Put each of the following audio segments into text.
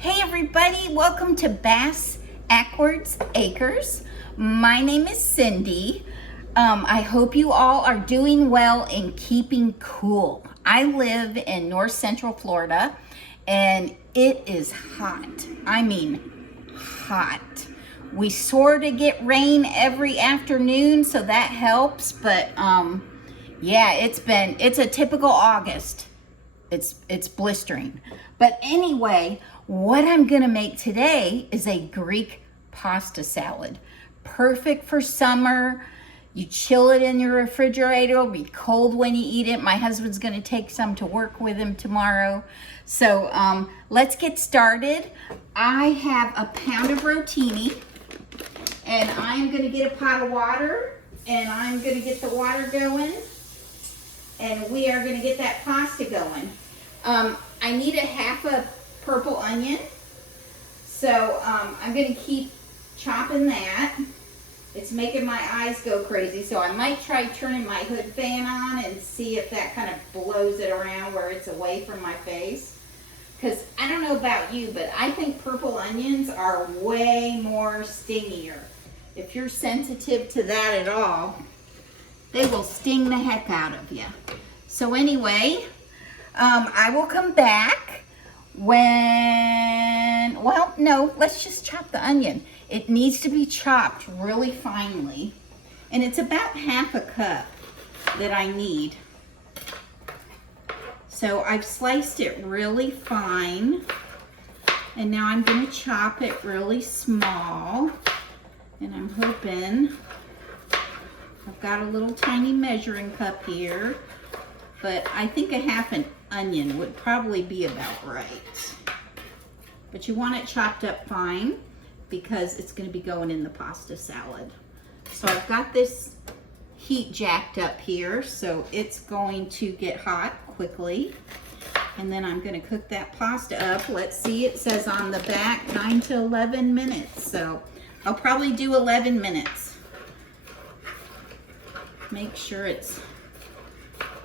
Hey everybody, welcome to Bass Ackwards Acres. My name is Cindy. I hope you all are doing well and keeping cool. I live in North Central Florida and it is hot. I mean hot. We sort of get rain every afternoon, so that helps, but yeah, it's a typical August. It's blistering. But anyway, what I'm gonna make today is a Greek pasta salad. Perfect for summer. You chill it in your refrigerator, it'll be cold when you eat it. My husband's gonna take some to work with him tomorrow. So let's get started. I have a pound of rotini, and I'm gonna get a pot of water, and I'm gonna get the water going, and we are gonna get that pasta going. I need a half a purple onion, so I'm gonna keep chopping that. It's making my eyes go crazy, so I might try turning my hood fan on and see if that kind of blows it around where it's away from my face. Because I don't know about you, but I think purple onions are way more stingier. If you're sensitive to that at all, they will sting the heck out of you. So anyway, I will come back when, well, no, let's just chop the onion. It needs to be chopped really finely, and it's about half a cup that I need. So I've sliced it really fine, and now I'm going to chop it really small, and I'm hoping, I've got a little tiny measuring cup here, but I think a half an onion would probably be about right. But you want it chopped up fine because it's going to be going in the pasta salad. So I've got this heat jacked up here, so it's going to get hot quickly. And then I'm going to cook that pasta up. Let's see, it says on the back 9 to 11 minutes. So I'll probably do 11 minutes. Make sure it's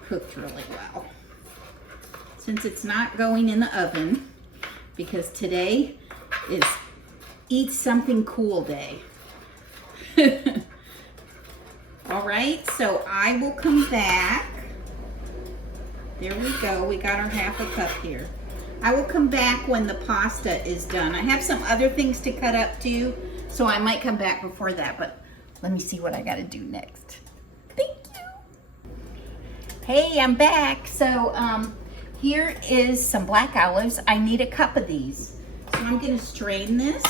cooked really well. Since it's not going in the oven, because today is eat something cool day. All right, so I will come back. There we go, we got our half a cup here. I will come back when the pasta is done. I have some other things to cut up too, so I might come back before that, but let me see what I gotta do next. Thank you. Hey, I'm back. So here is some black olives. I need a cup of these. So I'm gonna strain this.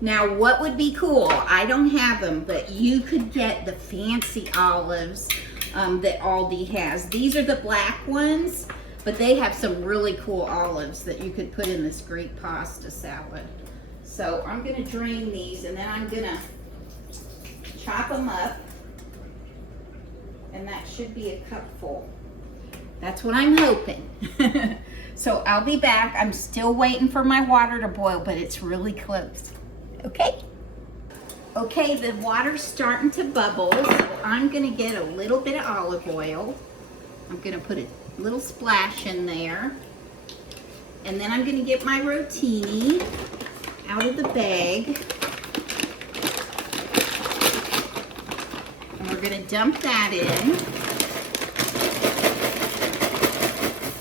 Now what would be cool, I don't have them, but you could get the fancy olives that Aldi has. These are the black ones, but they have some really cool olives that you could put in this Greek pasta salad. So I'm gonna drain these, and then I'm gonna chop them up, and that should be a cup full. That's what I'm hoping. So I'll be back. I'm still waiting for my water to boil, but it's really close. Okay? Okay, the water's starting to bubble, so I'm gonna get a little bit of olive oil. I'm gonna put a little splash in there. And then I'm gonna get my rotini out of the bag. And we're gonna dump that in.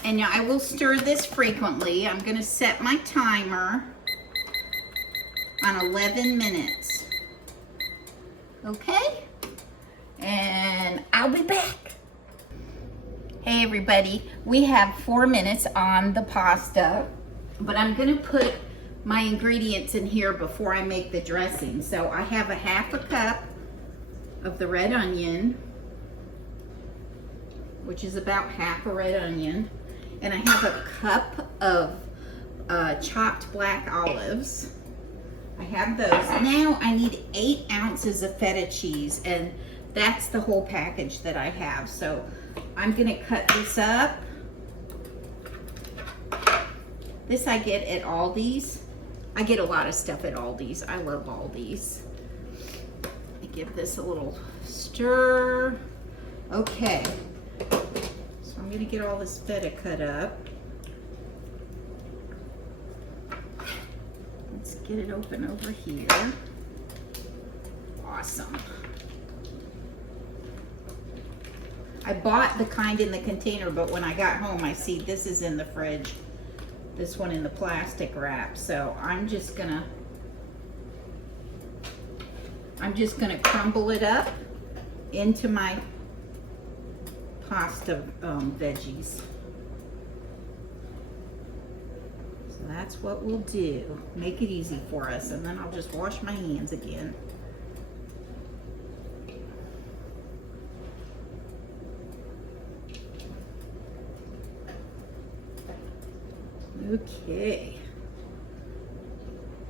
And now I will stir this frequently. I'm gonna set my timer on 11 minutes. Okay? And I'll be back. Hey everybody, we have 4 minutes on the pasta, but I'm gonna put my ingredients in here before I make the dressing. So I have a half a cup of the red onion, which is about half a red onion. And I have a cup of chopped black olives. I have those. Now I need 8 ounces of feta cheese, and that's the whole package that I have. So I'm gonna cut this up. This I get at Aldi's. I get a lot of stuff at Aldi's. I love Aldi's. I give this a little stir. Okay. So I'm gonna get all this feta cut up. get it open over here. Awesome. I bought the kind in the container, but when I got home, I see this is in the fridge. This one in the plastic wrap. So I'm just gonna crumble it up into my pasta veggies. So that's what we'll do. Make it easy for us, and then I'll just wash my hands again. Okay.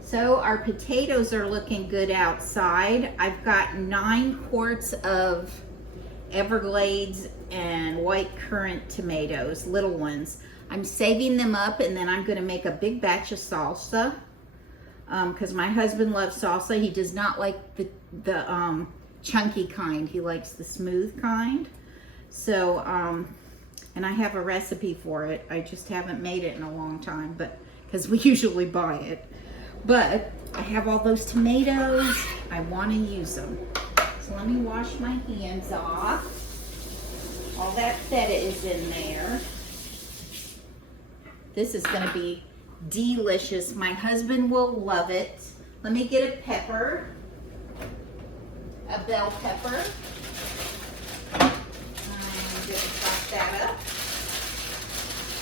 So our potatoes are looking good outside. I've got 9 quarts of Everglades and white currant tomatoes, little ones. I'm saving them up, and then I'm gonna make a big batch of salsa because my husband loves salsa. He does not like the chunky kind. He likes the smooth kind. So, and I have a recipe for it. I just haven't made it in a long time, but because we usually buy it. But I have all those tomatoes. I want to use them. So let me wash my hands off. All that feta is in there. This is going to be delicious. My husband will love it. Let me get a pepper, a bell pepper. I'm going to chop that up.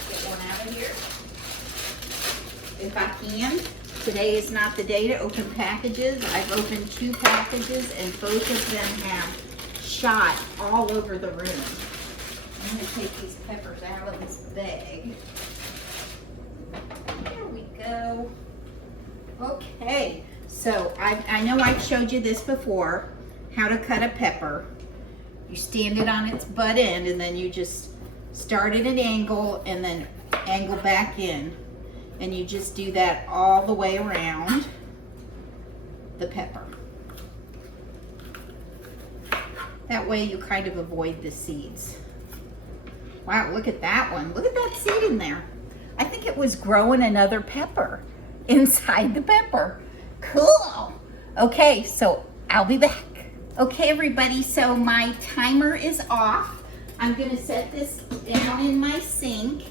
Get one out of here. If I can. Today is not the day to open packages. I've opened 2 packages, and both of them have shot all over the room. I'm going to take these peppers out of this bag. There we go. Okay, so I know I've showed you this before, how to cut a pepper. You stand it on its butt end, and then you just start at an angle and then angle back in. And you just do that all the way around the pepper. That way you kind of avoid the seeds. Wow, look at that one. Look at that seed in there. I think it was growing another pepper inside the pepper. Cool. Okay, so I'll be back. Okay, everybody, so my timer is off. I'm gonna set this down in my sink,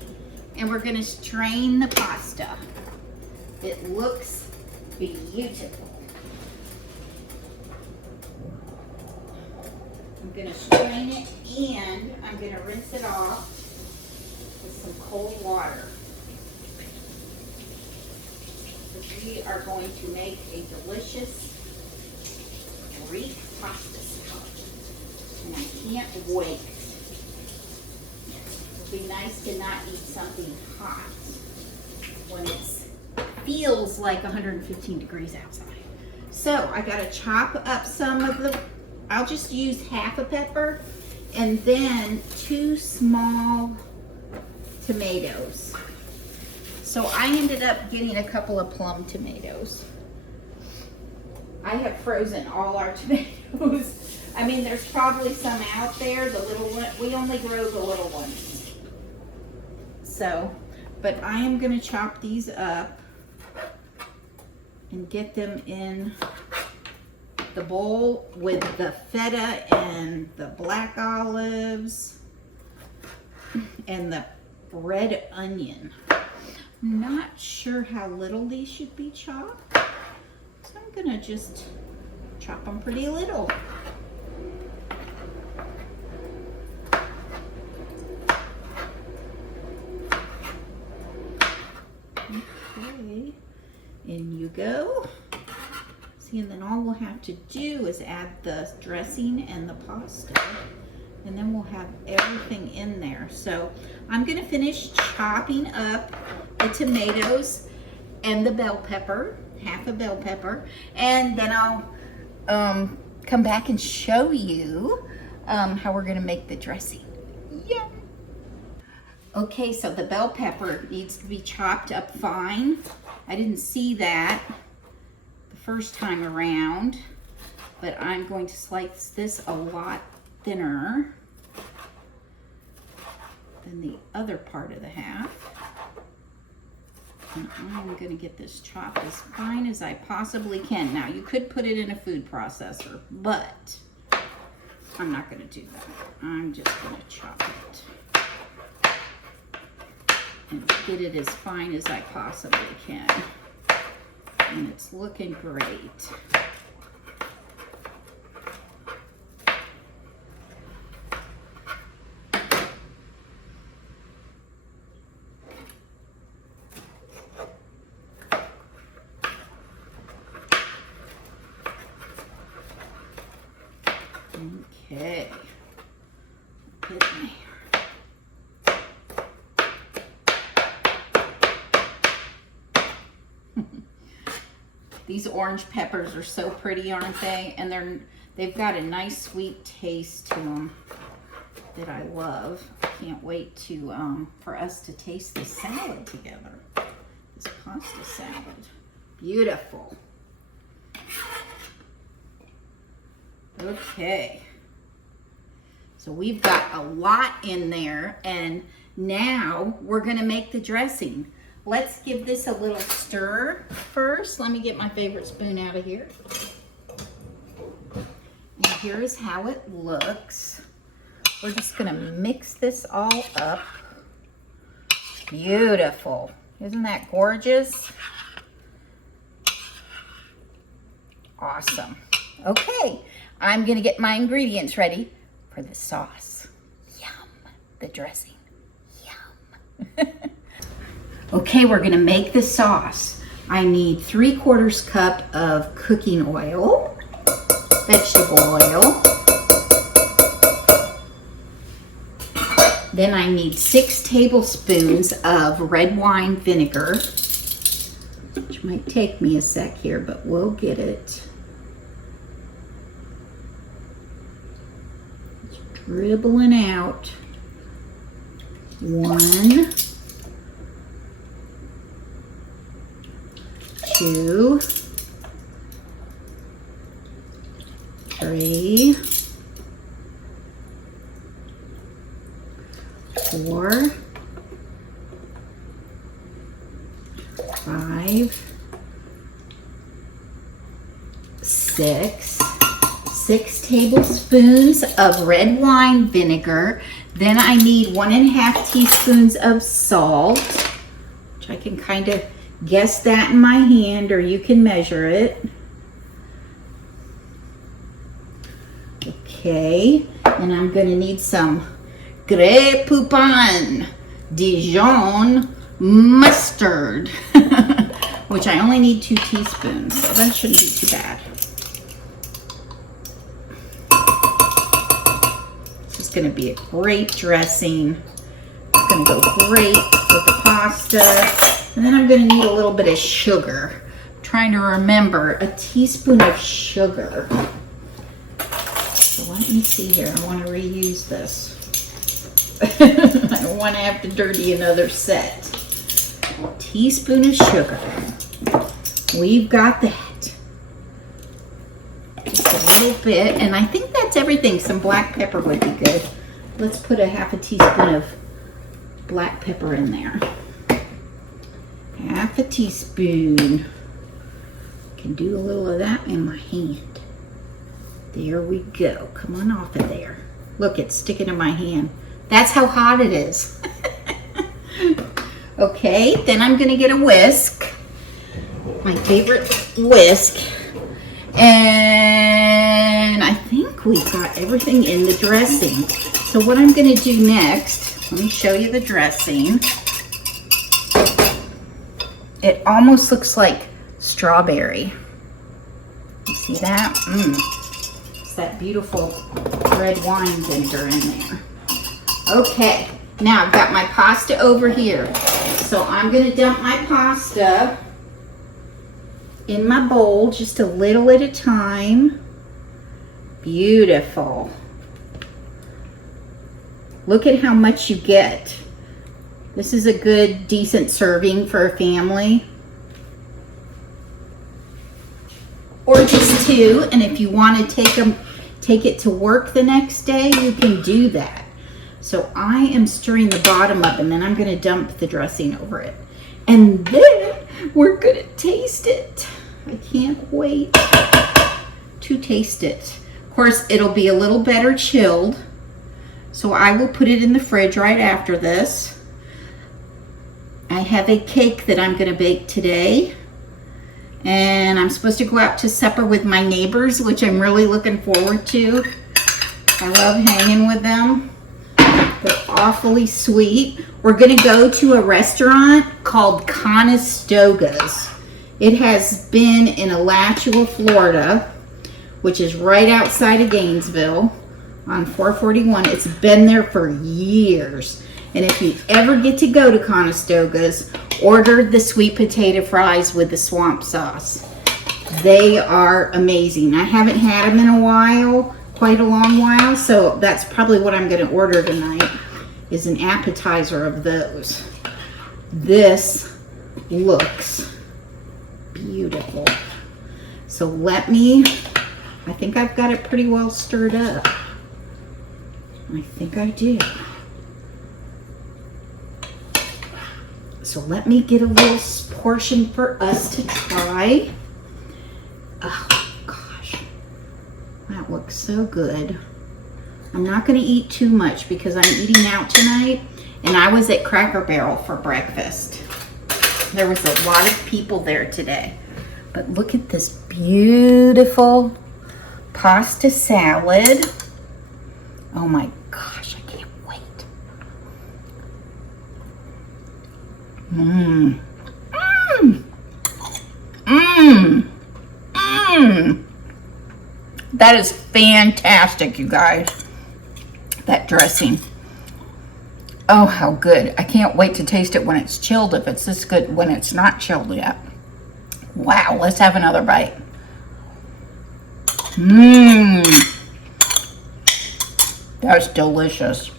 and we're gonna strain the pasta. It looks beautiful. I'm gonna strain it, and I'm gonna rinse it off with some cold water. We are going to make a delicious Greek pasta salad, and I can't wait. It'd be nice to not eat something hot when it feels like 115 degrees outside. So I gotta chop up some of the, I'll just use half a pepper, and then 2 small tomatoes. So I ended up getting a couple of plum tomatoes. I have frozen all our tomatoes. I mean, there's probably some out there, the little one, we only grow the little ones. So, but I am gonna chop these up and get them in the bowl with the feta and the black olives and the red onion. I'm not sure how little these should be chopped, so I'm gonna just chop them pretty little. Okay, in you go. See, and then all we'll have to do is add the dressing and the pasta, and then we'll have everything in there. So I'm gonna finish chopping up the tomatoes and the bell pepper, half a bell pepper, and then I'll come back and show you how we're gonna make the dressing. Yum! Okay, so the bell pepper needs to be chopped up fine. I didn't see that the first time around, but I'm going to slice this a lot thinner than the other part of the half. And I'm gonna get this chopped as fine as I possibly can. Now, you could put it in a food processor, but I'm not gonna do that. I'm just gonna chop it and get it as fine as I possibly can. And it's looking great. Okay, put it in there. These orange peppers are so pretty, aren't they? And they've got a nice sweet taste to them that I love. I can't wait to for us to taste this salad together. This pasta salad. Beautiful. Okay, so we've got a lot in there, and now we're gonna make the dressing. Let's give this a little stir first. Let me get my favorite spoon out of here. And here's how it looks. We're just gonna mix this all up. Beautiful. Isn't that gorgeous? Awesome. Okay. I'm gonna get my ingredients ready for the sauce. Yum, the dressing, yum. Okay, we're gonna make the sauce. I need 3/4 cup of cooking oil, vegetable oil. Then I need 6 tablespoons of red wine vinegar, which might take me a sec here, but we'll get it. Dribbling out. 1, 2, 3, 4, 5, 6. 6 tablespoons of red wine vinegar. Then I need 1½ teaspoons of salt, which I can kind of guess that in my hand, or you can measure it. Okay, and I'm gonna need some Grey Poupon Dijon mustard, which I only need 2 teaspoons, so that shouldn't be too bad. Going to be a great dressing. It's going to go great with the pasta. And then I'm going to need a little bit of sugar. I'm trying to remember, a teaspoon of sugar. So let me see here. I want to reuse this. I don't want to have to dirty another set. A teaspoon of sugar. We've got that. Just a little bit, and I think that's everything. Some black pepper would be good. Let's put a 1/2 teaspoon of black pepper in there. 1/2 teaspoon. Can do a little of that in my hand. There we go. Come on off of there. Look, it's sticking in my hand. That's how hot it is. Okay, then I'm gonna get a whisk. My favorite whisk. And I think we've got everything in the dressing. So what I'm going to do next, let me show you the dressing. It almost looks like strawberry. You see that? It's that beautiful red wine vinegar in there. Okay, now I've got my pasta over here. So I'm going to dump my pasta in my bowl, just a little at a time. Beautiful. Look at how much you get. This is a good, decent serving for a family. Or just 2, and if you want to take it to work the next day, you can do that. So I am stirring the bottom up, and then I'm going to dump the dressing over it. And then we're gonna taste it. I can't wait to taste it. Of course, it'll be a little better chilled, so I will put it in the fridge right after this. I have a cake that I'm gonna bake today, and I'm supposed to go out to supper with my neighbors, which I'm really looking forward to. I love hanging with them. They're awfully sweet. We're gonna go to a restaurant called Conestoga's. It has been in Alachua, Florida, which is right outside of Gainesville on 441. It's been there for years. And if you ever get to go to Conestoga's, order the sweet potato fries with the swamp sauce. They are amazing. I haven't had them in a while, quite a long while, so that's probably what I'm going to order tonight, is an appetizer of those. This looks beautiful. So let me, I think I've got it pretty well stirred up. I think I do. So let me get a little portion for us to try. Oh gosh, that looks so good. I'm not going to eat too much because I'm eating out tonight, and I was at Cracker Barrel for breakfast. There was a lot of people there today. But look at this beautiful pasta salad. Oh my gosh, I can't wait. Mmm. Mmm. Mmm. Mmm. That is fantastic, you guys. That dressing. Oh, how good. I can't wait to taste it when it's chilled, if it's this good when it's not chilled yet. Wow, let's have another bite. Mmm. That's delicious.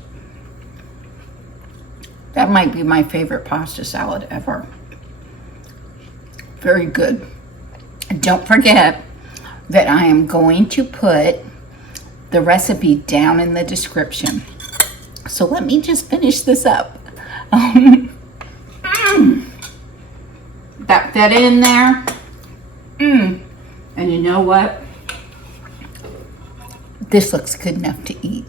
That might be my favorite pasta salad ever. Very good. And don't forget that I am going to put the recipe down in the description. So let me just finish this up. That in there. And you know what? This looks good enough to eat.